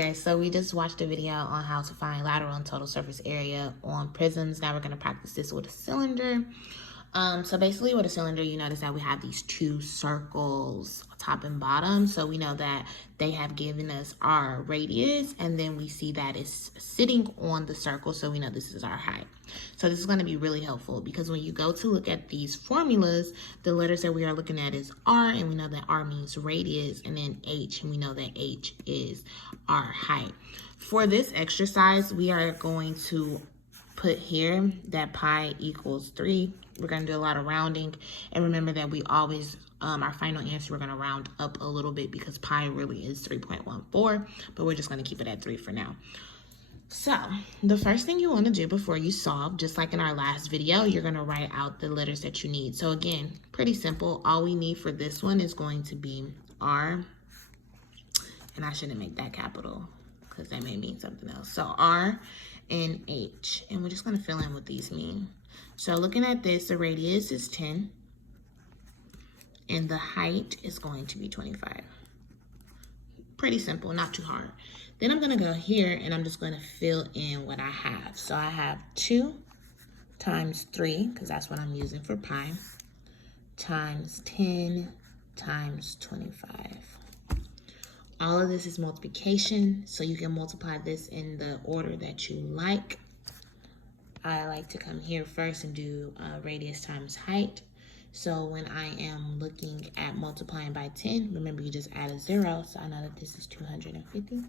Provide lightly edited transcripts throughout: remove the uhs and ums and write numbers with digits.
Okay, so we just watched a video on how to find lateral and total surface area on prisms. Now we're going to practice this with a cylinder. So basically with a cylinder, you notice that we have these two circles, top and bottom. So we know that they have given us our radius, and then we see that it's sitting on the circle. So we know this is our height. So this is going to be really helpful because when you go to look at these formulas, the letters that we are looking at is R, and we know that R means radius, and then H, and we know that H is our height. For this exercise, we are going to put here that pi equals 3. We're going to do a lot of rounding, and remember that we always our final answer, we're going to round up a little bit because pi really is 3.14, but we're just going to keep it at 3 for now. So the first thing you want to do before you solve, just like in our last video, you're going to write out the letters that you need. So again, pretty simple. All we need for this one is going to be R, and I shouldn't make that capital because that may mean something else. So R and H, and we're just going to fill in what these mean. So looking at this, the radius is 10, and the height is going to be 25. Pretty simple, not too hard. Then I'm going to go here, and I'm just going to fill in what I have. So I have 2 times 3, because that's what I'm using for pi, times 10 times 25. All of this is multiplication, so you can multiply this in the order that you like. I like to come here first and do radius times height. So when I am looking at multiplying by 10, remember you just add a 0, so I know that this is 250.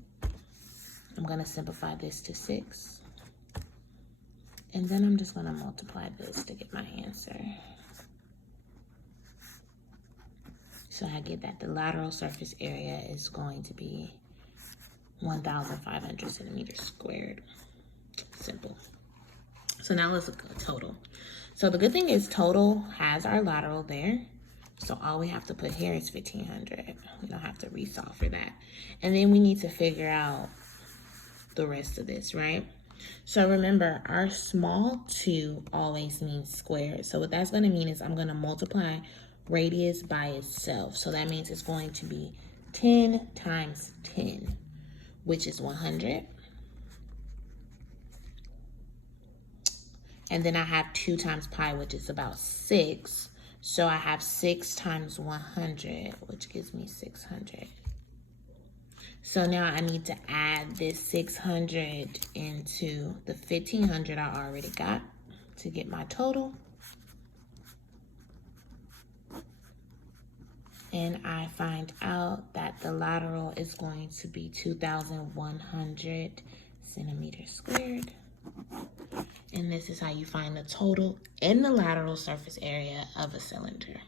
I'm going to simplify this to 6. And then I'm just going to multiply this to get my answer. So I get that the lateral surface area is going to be 1,500 centimeters squared. Simple. So now let's look at total. So the good thing is total has our lateral there. So all we have to put here is 1,500. We don't have to resolve for that. And then we need to figure out the rest of this, right? So remember, our small 2 always means squared. So what that's going to mean is I'm going to multiply radius by itself. So that means it's going to be 10 times 10, which is 100. And then I have 2 times pi, which is about 6. So I have 6 times 100, which gives me 600. So now I need to add this 600 into the 1,500 I already got to get my total. And I find out that the lateral is going to be 2,100 centimeters squared. And this is how you find the total and the lateral surface area of a cylinder.